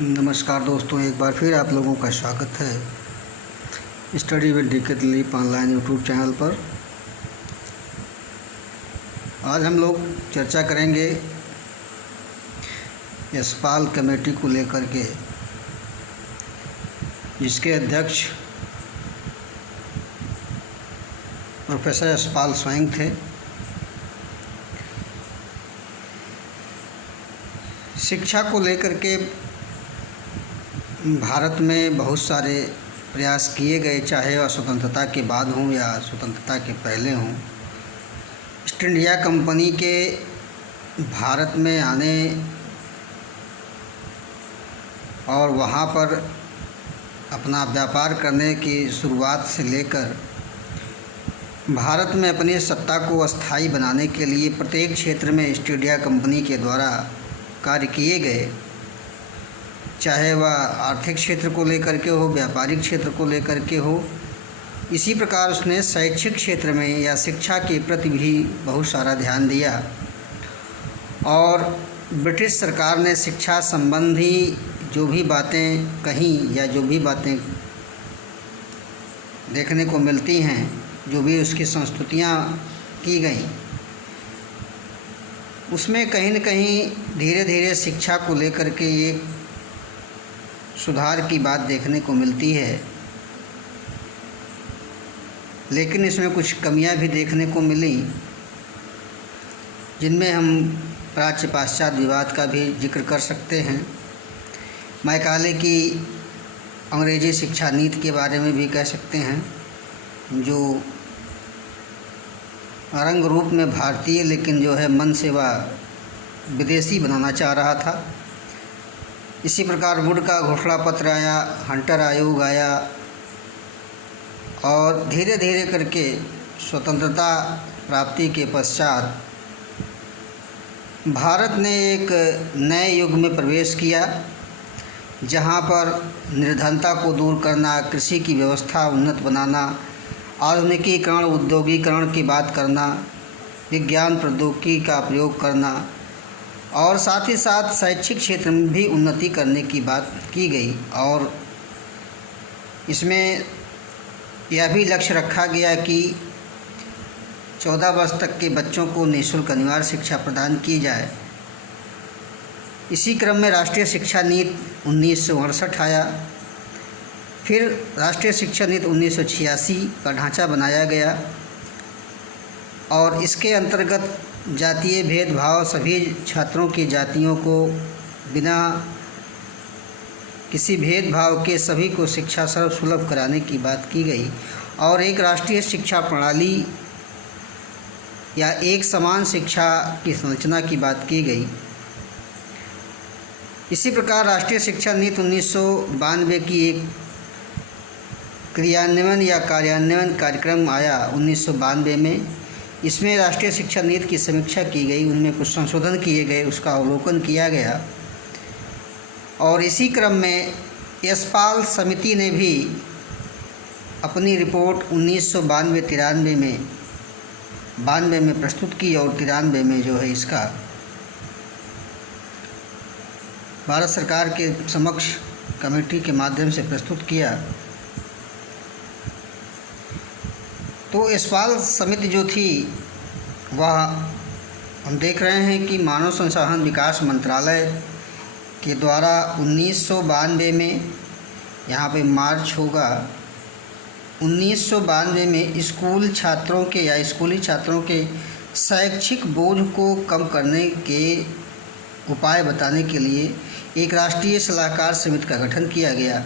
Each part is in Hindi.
नमस्कार दोस्तों, एक बार फिर आप लोगों का स्वागत है study with DK Dilip online YouTube channel पर। आज हम लोग चर्चा करेंगे यशपाल कमेटी को लेकर के, जिसके अध्यक्ष प्रोफेसर यशपाल स्वयं थे। शिक्षा को लेकर के भारत में बहुत सारे प्रयास किए गए, चाहे वह स्वतंत्रता के बाद हों या स्वतंत्रता के पहले हों। ईस्ट इंडिया कंपनी के भारत में आने और वहाँ पर अपना व्यापार करने की शुरुआत से लेकर भारत में अपनी सत्ता को अस्थायी बनाने के लिए प्रत्येक क्षेत्र में ईस्ट इंडिया कंपनी के द्वारा कार्य किए गए, चाहे वह आर्थिक क्षेत्र को लेकर के हो, व्यापारिक क्षेत्र को लेकर के हो। इसी प्रकार उसने शैक्षिक क्षेत्र में या शिक्षा के प्रति भी बहुत सारा ध्यान दिया और ब्रिटिश सरकार ने शिक्षा संबंधी जो भी बातें कहीं या जो भी बातें देखने को मिलती हैं, जो भी उसकी संस्तुतियाँ की गई, उसमें कहीं न कहीं धीरे धीरे शिक्षा को लेकर के एक सुधार की बात देखने को मिलती है। लेकिन इसमें कुछ कमियां भी देखने को मिली, जिनमें हम प्राच्य पाश्चात्य विवाद का भी जिक्र कर सकते हैं। मैकाले की अंग्रेजी शिक्षा नीति के बारे में भी कह सकते हैं, जो रंग रूप में भारतीय लेकिन जो है मन से वह विदेशी बनाना चाह रहा था। इसी प्रकार वुड का घोषणा पत्र आया, हंटर आयोग आया और धीरे धीरे करके स्वतंत्रता प्राप्ति के पश्चात भारत ने एक नए युग में प्रवेश किया, जहां पर निर्धनता को दूर करना, कृषि की व्यवस्था उन्नत बनाना, आधुनिकीकरण, औद्योगिकरण की बात करना, विज्ञान प्रौद्योगिकी का प्रयोग करना और साथ ही साथ शैक्षिक क्षेत्र में भी उन्नति करने की बात की गई। और इसमें यह भी लक्ष्य रखा गया कि 14 वर्ष तक के बच्चों को निःशुल्क अनिवार्य शिक्षा प्रदान की जाए। इसी क्रम में राष्ट्रीय शिक्षा नीति 1968 आया। फिर राष्ट्रीय शिक्षा नीति 1986 का ढांचा बनाया गया और इसके अंतर्गत जातीय भेदभाव, सभी छात्रों की जातियों को बिना किसी भेदभाव के सभी को शिक्षा सर्वसुलभ कराने की बात की गई और एक राष्ट्रीय शिक्षा प्रणाली या एक समान शिक्षा की संरचना की बात की गई। इसी प्रकार राष्ट्रीय शिक्षा नीति 1992 की एक क्रियान्वयन या कार्यान्वयन कार्यक्रम आया 1992 में। इसमें राष्ट्रीय शिक्षा नीति की समीक्षा की गई, उनमें कुछ संशोधन किए गए, उसका अवलोकन किया गया और इसी क्रम में यशपाल समिति ने भी अपनी रिपोर्ट 1992-93 में 92 में प्रस्तुत की और 93 में जो है इसका भारत सरकार के समक्ष कमेटी के माध्यम से प्रस्तुत किया। तो यशपाल समिति जो थी वह हम देख रहे हैं कि मानव संसाधन विकास मंत्रालय के द्वारा 1992 में यहाँ पे मार्च होगा, 1992 में स्कूल छात्रों के या स्कूली छात्रों के शैक्षिक बोझ को कम करने के उपाय बताने के लिए एक राष्ट्रीय सलाहकार समिति का गठन किया गया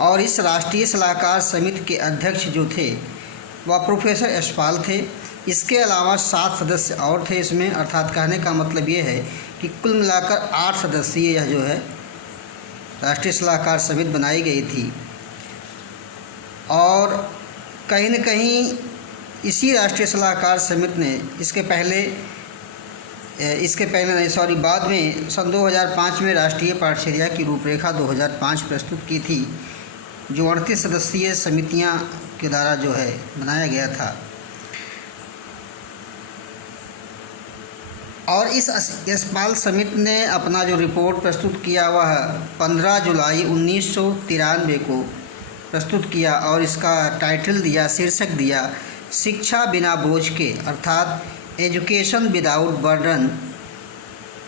और इस राष्ट्रीय सलाहकार समिति के अध्यक्ष जो थे वह प्रोफेसर यशपाल थे। इसके अलावा 7 सदस्य और थे इसमें, अर्थात कहने का मतलब ये है कि कुल मिलाकर 8 सदस्यीय यह जो है राष्ट्रीय सलाहकार समिति बनाई गई थी। और कहीं न कहीं इसी राष्ट्रीय सलाहकार समिति ने बाद में सन 2005 में राष्ट्रीय पाठचर्या की रूपरेखा 2005 प्रस्तुत की थी, जो 38 सदस्यीय समितियां के द्वारा जो है बनाया गया था। और इस यशपाल समिति ने अपना जो रिपोर्ट प्रस्तुत किया वह 15 जुलाई 1993 को प्रस्तुत किया और इसका टाइटल दिया, शीर्षक दिया, शिक्षा बिना बोझ के, अर्थात एजुकेशन विदाउट बर्डन।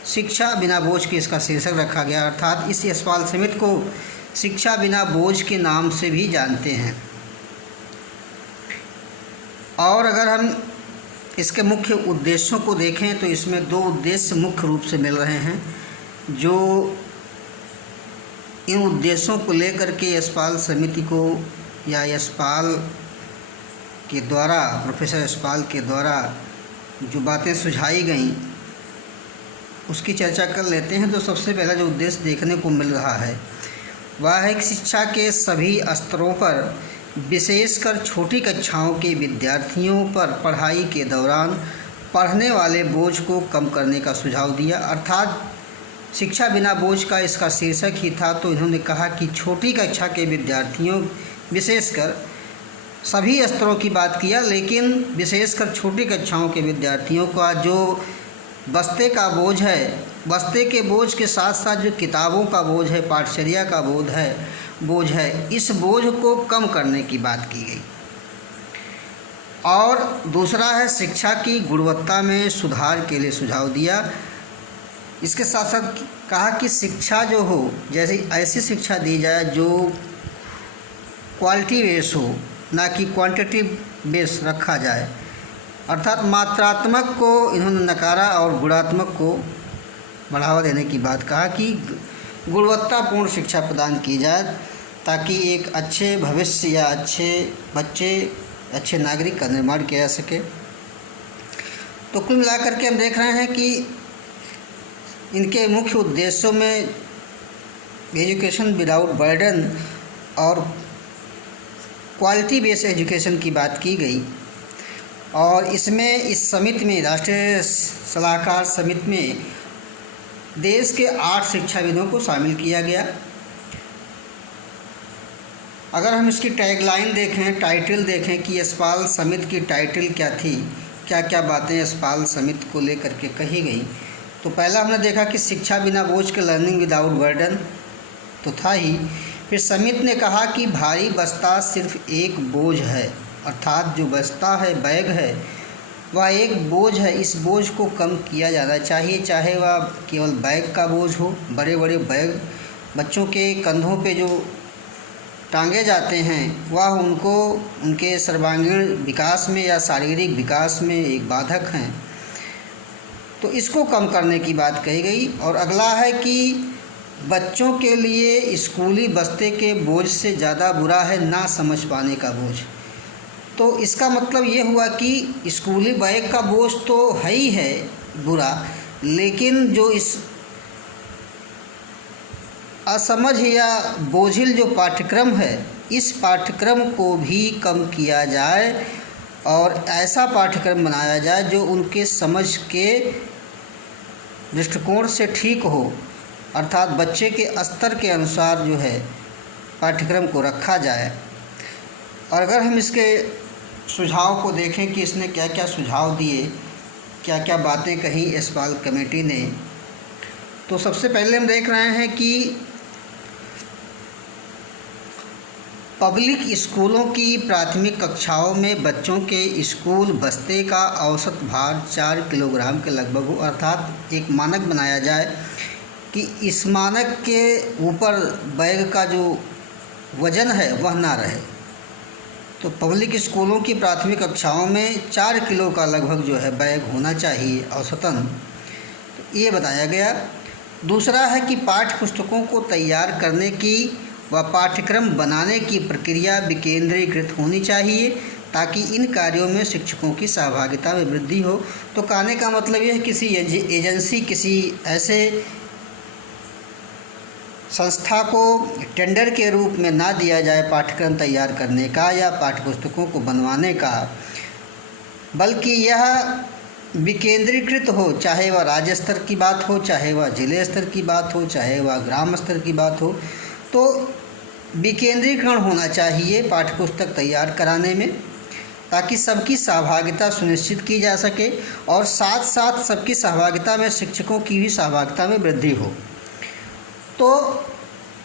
शिक्षा बिना बोझ के इसका शीर्षक रखा गया, अर्थात इस यशपाल समिति को शिक्षा बिना बोझ के नाम से भी जानते हैं। और अगर हम इसके मुख्य उद्देश्यों को देखें तो इसमें 2 उद्देश्य मुख्य रूप से मिल रहे हैं, जो इन उद्देश्यों को लेकर के यशपाल समिति को या यशपाल के द्वारा, प्रोफेसर यशपाल के द्वारा जो बातें सुझाई गईं उसकी चर्चा कर लेते हैं। तो सबसे पहला जो उद्देश्य देखने को मिल रहा है वह है कि शिक्षा के सभी स्तरों पर, विशेषकर छोटी कक्षाओं के विद्यार्थियों पर पढ़ाई के दौरान पढ़ने वाले बोझ को कम करने का सुझाव दिया, अर्थात शिक्षा बिना बोझ का इसका शीर्षक ही था। तो इन्होंने कहा कि छोटी कक्षा के विद्यार्थियों, विशेषकर सभी स्तरों की बात किया, लेकिन विशेषकर छोटी कक्षाओं के विद्यार्थियों का जो बस्ते का बोझ है, बस्ते के बोझ के साथ साथ जो किताबों का बोझ है, पाठचर्या का बोझ है, इस बोझ को कम करने की बात की गई। और दूसरा है शिक्षा की गुणवत्ता में सुधार के लिए सुझाव दिया। इसके साथ साथ कहा कि शिक्षा जो हो, जैसे ऐसी शिक्षा दी जाए जो क्वालिटी बेस हो, ना कि क्वांटिटी बेस रखा जाए, अर्थात मात्रात्मक को इन्होंने नकारा और गुणात्मक को बढ़ावा देने की बात कहा कि गुणवत्तापूर्ण शिक्षा प्रदान की जाए ताकि एक अच्छे भविष्य या अच्छे बच्चे, अच्छे नागरिक का निर्माण किया जा सके। तो कुल मिलाकर के हम देख रहे हैं कि इनके मुख्य उद्देश्यों में एजुकेशन विदाउट बर्डन और क्वालिटी बेस्ड एजुकेशन की बात की गई। और इसमें, इस समिति में, राष्ट्रीय सलाहकार समिति में देश के 8 शिक्षाविदों को शामिल किया गया। अगर हम इसकी टैगलाइन देखें, टाइटल देखें कि यशपाल समिति की टाइटल क्या थी, क्या क्या बातें यशपाल समिति को लेकर के कही गई, तो पहला हमने देखा कि शिक्षा बिना बोझ के, लर्निंग विदाउट बर्डन तो था ही। फिर समिति ने कहा कि भारी बस्ता सिर्फ एक बोझ है, अर्थात जो बस्ता है, बैग है, वह एक बोझ है, इस बोझ को कम किया जाना चाहिए, चाहे वह केवल बैग का बोझ हो। बड़े बड़े बैग बच्चों के कंधों पे जो टांगे जाते हैं वह उनको उनके सर्वांगीण विकास में या शारीरिक विकास में एक बाधक हैं, तो इसको कम करने की बात कही गई। और अगला है कि बच्चों के लिए स्कूली बस्ते के बोझ से ज़्यादा बुरा है ना समझ पाने का बोझ। तो इसका मतलब ये हुआ कि स्कूली बैग का बोझ तो है ही है बुरा, लेकिन जो इस असमझ या बोझिल जो पाठ्यक्रम है, इस पाठ्यक्रम को भी कम किया जाए और ऐसा पाठ्यक्रम बनाया जाए जो उनके समझ के दृष्टिकोण से ठीक हो, अर्थात बच्चे के स्तर के अनुसार जो है पाठ्यक्रम को रखा जाए। और अगर हम इसके सुझाव को देखें कि इसने क्या क्या सुझाव दिए, क्या क्या बातें कही यशपाल कमेटी ने, तो सबसे पहले हम देख रहे हैं कि पब्लिक स्कूलों की प्राथमिक कक्षाओं में बच्चों के स्कूल बस्ते का औसत भार 4 किलोग्राम के लगभग हो, अर्थात एक मानक बनाया जाए कि इस मानक के ऊपर बैग का जो वज़न है वह ना रहे। तो पब्लिक स्कूलों की प्राथमिक कक्षाओं में 4 किलो का लगभग जो है बैग होना चाहिए औसतन, तो ये बताया गया। दूसरा है कि पाठ्य पुस्तकों को तैयार करने की व पाठ्यक्रम बनाने की प्रक्रिया विकेंद्रीकृत होनी चाहिए ताकि इन कार्यों में शिक्षकों की सहभागिता में वृद्धि हो। तो कहने का मतलब यह है किसी एजेंसी, किसी ऐसे संस्था को टेंडर के रूप में ना दिया जाए पाठ्यक्रम तैयार करने का या पाठ्यपुस्तकों को बनवाने का, बल्कि यह विकेंद्रीकृत हो, चाहे वह राज्य स्तर की बात हो, चाहे वह जिले स्तर की बात हो, चाहे वह ग्राम स्तर की बात हो, तो विकेंद्रीकरण होना चाहिए पाठ्यपुस्तक तैयार कराने में। ताकि सबकी सहभागिता सुनिश्चित की जा सके और साथ साथ सबकी सहभागिता में शिक्षकों की भी सहभागिता में वृद्धि हो। तो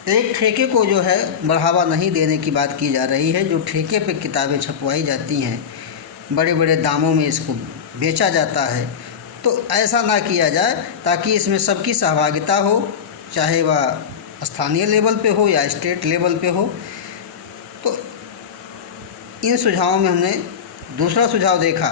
एक ठेके को जो है बढ़ावा नहीं देने की बात की जा रही है। जो ठेके पे किताबें छपवाई जाती हैं, बड़े बड़े दामों में इसको बेचा जाता है, तो ऐसा ना किया जाए, ताकि इसमें सबकी सहभागिता हो, चाहे वह स्थानीय लेवल पे हो या स्टेट लेवल पे हो। तो इन सुझावों में हमने दूसरा सुझाव देखा।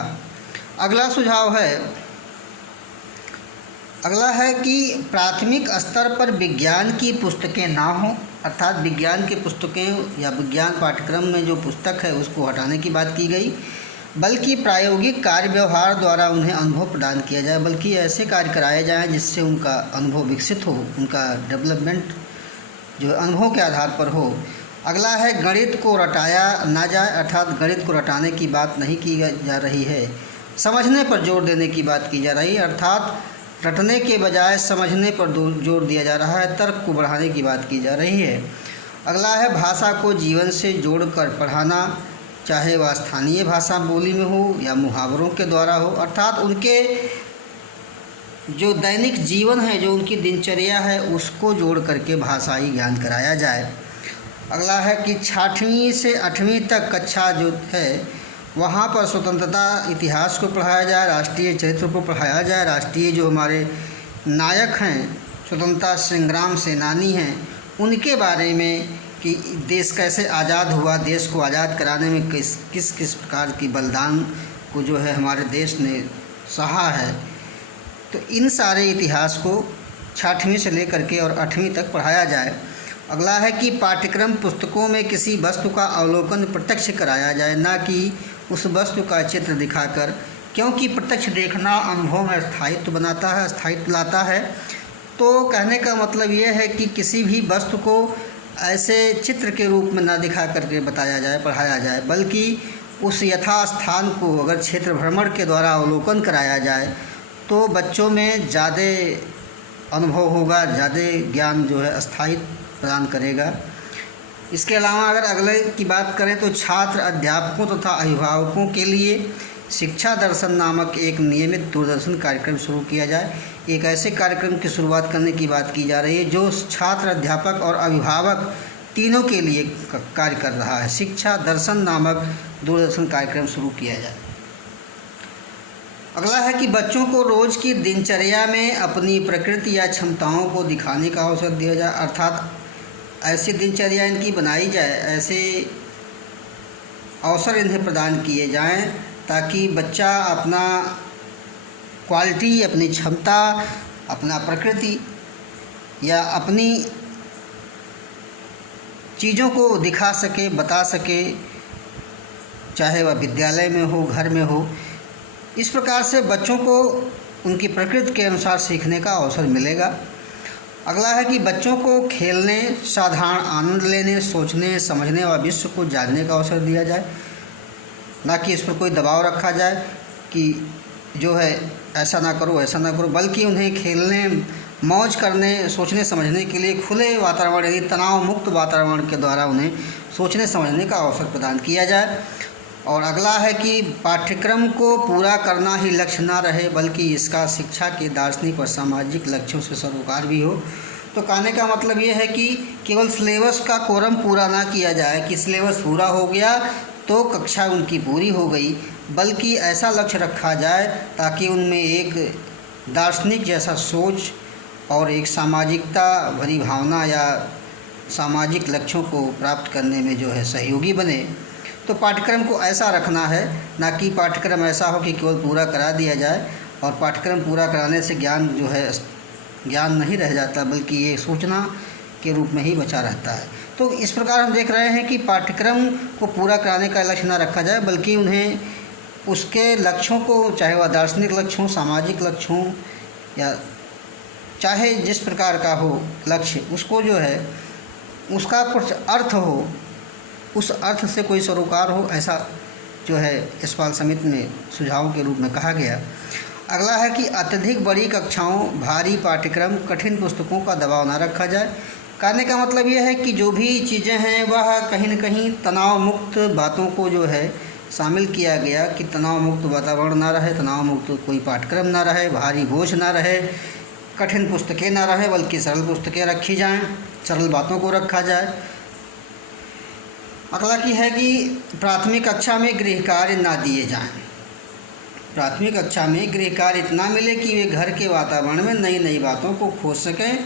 अगला है कि प्राथमिक स्तर पर विज्ञान की पुस्तकें ना हों, अर्थात विज्ञान की पुस्तकें या विज्ञान पाठ्यक्रम में जो पुस्तक है उसको हटाने की बात की गई, बल्कि प्रायोगिक कार्य व्यवहार द्वारा उन्हें अनुभव प्रदान किया जाए, बल्कि ऐसे कार्य कराए जाएं जिससे उनका अनुभव विकसित हो, उनका डेवलपमेंट जो अनुभव के आधार पर हो। अगला है गणित को रटाया ना जाए, अर्थात गणित को रटाने की बात नहीं की जा रही है, समझने पर जोर देने की बात की जा रही है, अर्थात रटने के बजाय समझने पर जोर दिया जा रहा है, तर्क को बढ़ाने की बात की जा रही है। अगला है भाषा को जीवन से जोड़कर पढ़ाना, चाहे वह स्थानीय भाषा बोली में हो या मुहावरों के द्वारा हो, अर्थात उनके जो दैनिक जीवन है, जो उनकी दिनचर्या है, उसको जोड़ करके भाषाई ज्ञान कराया जाए। अगला है कि 6वीं से 8वीं तक कक्षा जो है वहाँ पर स्वतंत्रता इतिहास को पढ़ाया जाए, राष्ट्रीय चरित्र को पढ़ाया जाए, राष्ट्रीय जो हमारे नायक हैं, स्वतंत्रता संग्राम सेनानी हैं, उनके बारे में कि देश कैसे आज़ाद हुआ, देश को आज़ाद कराने में किस किस प्रकार की बलिदान को जो है हमारे देश ने सहा है। तो इन सारे इतिहास को 6वीं से लेकर के और 8वीं तक पढ़ाया जाए। अगला है कि पाठ्यक्रम पुस्तकों में किसी वस्तु का अवलोकन प्रत्यक्ष कराया जाए, ना कि उस वस्तु का चित्र दिखाकर, क्योंकि प्रत्यक्ष देखना अनुभव में स्थायित्व बनाता है, स्थायित्व लाता है। तो कहने का मतलब ये है कि किसी भी वस्तु को ऐसे चित्र के रूप में ना दिखा करके बताया जाए, पढ़ाया जाए, बल्कि उस यथास्थान को अगर क्षेत्र भ्रमण के द्वारा अवलोकन कराया जाए तो बच्चों में ज़्यादा अनुभव होगा, ज़्यादा ज्ञान जो है स्थायित्व प्रदान करेगा। इसके अलावा अगर अगले की बात करें तो छात्र, अध्यापकों तथा अभिभावकों के लिए शिक्षा दर्शन नामक एक नियमित दूरदर्शन कार्यक्रम शुरू किया जाए। एक ऐसे कार्यक्रम की शुरुआत करने की बात की जा रही है जो छात्र, अध्यापक और अभिभावक तीनों के लिए कार्य कर रहा है। शिक्षा दर्शन नामक दूरदर्शन कार्यक्रम शुरू किया जाए। अगला है कि बच्चों को रोज़ की दिनचर्या में अपनी प्रकृति या क्षमताओं को दिखाने का अवसर दिया जाए, अर्थात ऐसी दिनचर्या इनकी बनाई जाए, ऐसे अवसर इन्हें प्रदान किए जाएं ताकि बच्चा अपना क्वालिटी, अपनी क्षमता, अपना प्रकृति या अपनी चीज़ों को दिखा सके, बता सके, चाहे वह विद्यालय में हो, घर में हो। इस प्रकार से बच्चों को उनकी प्रकृति के अनुसार सीखने का अवसर मिलेगा। अगला है कि बच्चों को खेलने, साधारण आनंद लेने, सोचने, समझने और विश्व को जानने का अवसर दिया जाए, ना कि इस पर कोई दबाव रखा जाए कि जो है ऐसा ना करो, ऐसा ना करो, बल्कि उन्हें खेलने, मौज करने, सोचने समझने के लिए खुले वातावरण, यानी तनाव मुक्त वातावरण के द्वारा उन्हें सोचने समझने का अवसर प्रदान किया जाए। और अगला है कि पाठ्यक्रम को पूरा करना ही लक्ष्य ना रहे, बल्कि इसका शिक्षा के दार्शनिक और सामाजिक लक्ष्यों से सरोकार भी हो। तो कहने का मतलब ये है कि केवल सिलेबस का कोरम पूरा ना किया जाए कि सिलेबस पूरा हो गया तो कक्षा उनकी पूरी हो गई, बल्कि ऐसा लक्ष्य रखा जाए ताकि उनमें एक दार्शनिक जैसा सोच और एक सामाजिकता भरी भावना या सामाजिक लक्ष्यों को प्राप्त करने में जो है सहयोगी बने। तो पाठ्यक्रम को ऐसा रखना है, ना कि पाठ्यक्रम ऐसा हो कि केवल पूरा करा दिया जाए और पाठ्यक्रम पूरा कराने से ज्ञान जो है ज्ञान नहीं रह जाता, बल्कि ये सूचना के रूप में ही बचा रहता है। तो इस प्रकार हम देख रहे हैं कि पाठ्यक्रम को पूरा कराने का लक्ष्य ना रखा जाए, बल्कि उन्हें उसके लक्ष्यों को, चाहे वह दार्शनिक लक्ष्य हों, सामाजिक लक्ष्य हों या चाहे जिस प्रकार का हो लक्ष्य, उसको जो है उसका कुछ अर्थ हो, उस अर्थ से कोई सरोकार हो, ऐसा जो है यशपाल समिति में सुझाव के रूप में कहा गया। अगला है कि अत्यधिक बड़ी कक्षाओं, भारी पाठ्यक्रम, कठिन पुस्तकों का दबाव ना रखा जाए। कहने का मतलब यह है कि जो भी चीज़ें हैं वह कहीं न कहीं तनाव मुक्त बातों को जो है शामिल किया गया कि तनाव मुक्त वातावरण ना रहे, तनाव मुक्त कोई पाठ्यक्रम ना रहे, भारी बोझ ना रहे, कठिन पुस्तकें ना रहे, बल्कि सरल पुस्तकें रखी जाएं, सरल बातों को रखा जाए। अगला की है कि प्राथमिक कक्षा में गृह कार्य ना दिए जाएं। प्राथमिक कक्षा में गृह कार्य इतना मिले कि वे घर के वातावरण में नई नई बातों को खोज सकें।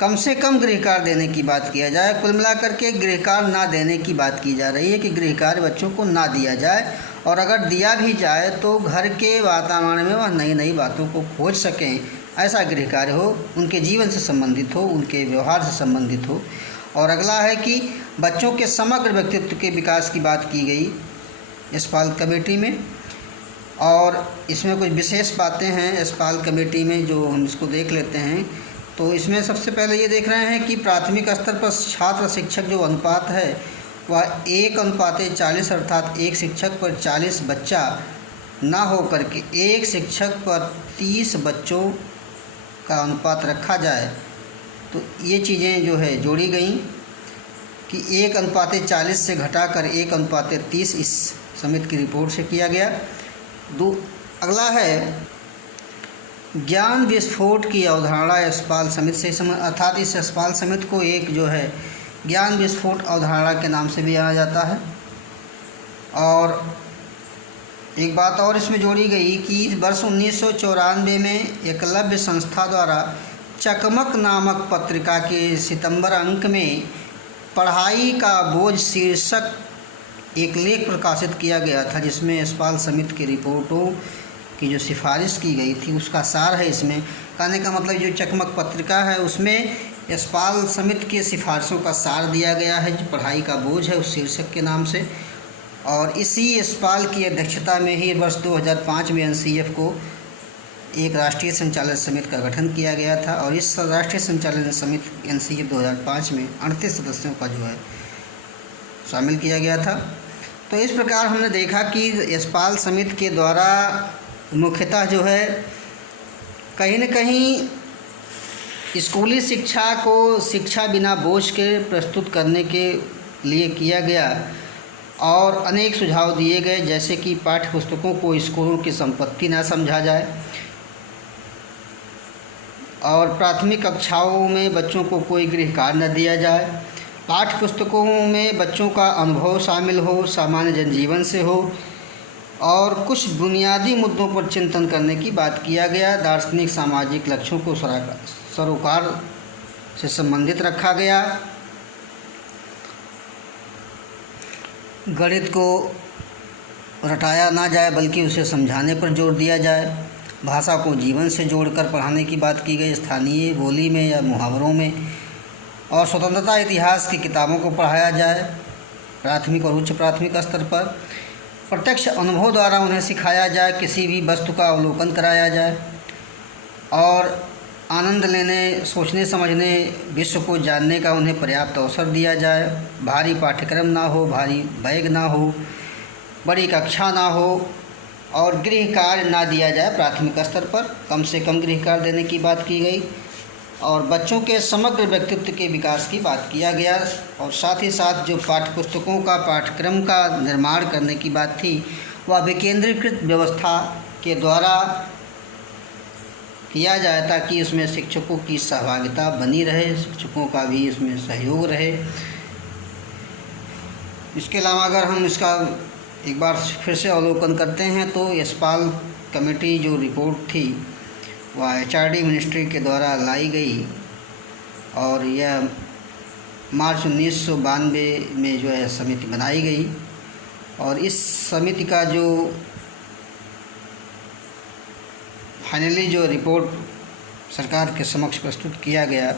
कम से कम गृह कार्य देने की बात किया जाए। कुल मिलाकर के गृह कार्य ना देने की बात की जा रही है कि गृह कार्य बच्चों को ना दिया जाए, और अगर दिया भी जाए तो घर के वातावरण में वह नई नई बातों को खोज सकें, ऐसा गृह कार्य हो, उनके जीवन से संबंधित हो, उनके व्यवहार से संबंधित हो। और अगला है कि बच्चों के समग्र व्यक्तित्व के विकास की बात की गई यशपाल कमेटी में, और इसमें कुछ विशेष बातें हैं यशपाल कमेटी में जो हम इसको देख लेते हैं। तो इसमें सबसे पहले ये देख रहे हैं कि प्राथमिक स्तर पर छात्र शिक्षक जो अनुपात है वह 1:40 अर्थात एक शिक्षक पर 40 बच्चा ना हो करके एक शिक्षक पर 30 बच्चों का अनुपात रखा जाए। तो ये चीज़ें जो है जोड़ी गई कि 1:40 से घटाकर 1:30 इस समिति की रिपोर्ट से किया गया। अगला है ज्ञान विस्फोट की अवधारणा यशपाल समिति से अर्थात इस यशपाल समिति को एक जो है ज्ञान विस्फोट अवधारणा के नाम से भी जाना जाता है। और एक बात और इसमें जोड़ी गई कि वर्ष 1994 में एकलव्य संस्था द्वारा चकमक नामक पत्रिका के सितंबर अंक में पढ़ाई का बोझ शीर्षक एक लेख प्रकाशित किया गया था, जिसमें यशपाल समिति की रिपोर्टों की जो सिफारिश की गई थी उसका सार है। इसमें कहने का मतलब जो चकमक पत्रिका है उसमें यशपाल समिति के सिफारिशों का सार दिया गया है, जो पढ़ाई का बोझ है उस शीर्षक के नाम से। और इसी यशपाल की अध्यक्षता में ही वर्ष 2005 में एनसीईएफ को एक राष्ट्रीय संचालन समिति का गठन किया गया था, और इस राष्ट्रीय संचालन समिति एनसीईएफ 2005 में 38 सदस्यों का जो है शामिल किया गया था। तो इस प्रकार हमने देखा कि यशपाल समिति के द्वारा मुख्यतः जो है कहीं न कहीं स्कूली शिक्षा को शिक्षा बिना बोझ के प्रस्तुत करने के लिए किया गया, और अनेक सुझाव दिए गए, जैसे कि पाठ्य पुस्तकों को स्कूलों की संपत्ति न समझा जाए, और प्राथमिक कक्षाओं में बच्चों को कोई गृह कार्य न दिया जाए, पाठ्य पुस्तकों में बच्चों का अनुभव शामिल हो, सामान्य जनजीवन से हो, और कुछ बुनियादी मुद्दों पर चिंतन करने की बात किया गया। दार्शनिक सामाजिक लक्ष्यों को सरोकार से संबंधित रखा गया। गणित को रटाया ना जाए बल्कि उसे समझाने पर जोर दिया जाए। भाषा को जीवन से जोड़कर पढ़ाने की बात की गई, स्थानीय बोली में या मुहावरों में। और स्वतंत्रता इतिहास की किताबों को पढ़ाया जाए प्राथमिक और उच्च प्राथमिक स्तर पर। प्रत्यक्ष अनुभव द्वारा उन्हें सिखाया जाए, किसी भी वस्तु का अवलोकन कराया जाए, और आनंद लेने, सोचने समझने, विश्व को जानने का उन्हें पर्याप्त अवसर दिया जाए। भारी पाठ्यक्रम ना हो, भारी बैग ना हो, बड़ी कक्षा ना हो, और गृह कार्य ना दिया जाए प्राथमिक स्तर पर। कम से कम गृह कार्य देने की बात की गई, और बच्चों के समग्र व्यक्तित्व के विकास की बात किया गया। और साथ ही साथ जो पाठ्यपुस्तकों का पाठ्यक्रम का निर्माण करने की बात थी वह विकेंद्रीकृत व्यवस्था के द्वारा किया जाए, ताकि उसमें शिक्षकों की सहभागिता बनी रहे, शिक्षकों का भी इसमें सहयोग रहे। इसके अलावा अगर हम इसका एक बार फिर से अवलोकन करते हैं तो यशपाल कमेटी जो रिपोर्ट थी वह एचआरडी मिनिस्ट्री के द्वारा लाई गई, और यह मार्च 1992 में जो है समिति बनाई गई। और इस समिति का जो फाइनली जो रिपोर्ट सरकार के समक्ष प्रस्तुत किया गया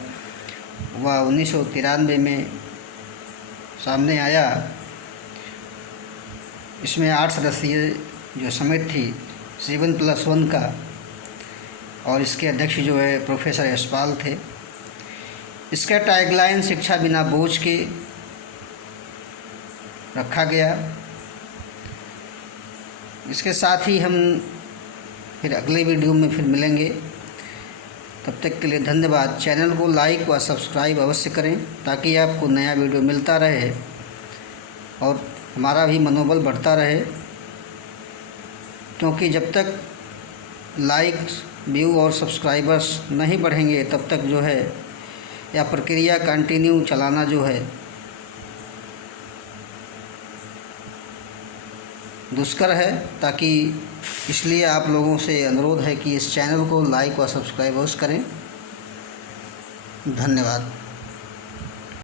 वह 1993 में सामने आया। इसमें 8 सदस्यीय जो समिति थी 7+1 का, और इसके अध्यक्ष जो है प्रोफेसर यशपाल थे। इसका टैगलाइन शिक्षा बिना बोझ के रखा गया। इसके साथ ही हम फिर अगले वीडियो में फिर मिलेंगे। तब तक के लिए धन्यवाद। चैनल को लाइक व सब्सक्राइब अवश्य करें ताकि आपको नया वीडियो मिलता रहे और हमारा भी मनोबल बढ़ता रहे। क्योंकि जब तक लाइक्स, व्यू और सब्सक्राइबर्स नहीं बढ़ेंगे तब तक जो है या प्रक्रिया कंटिन्यू चलाना जो है दुष्कर है। ताकि इसलिए आप लोगों से अनुरोध है कि इस चैनल को लाइक व सब्सक्राइब अवश्य करें। धन्यवाद।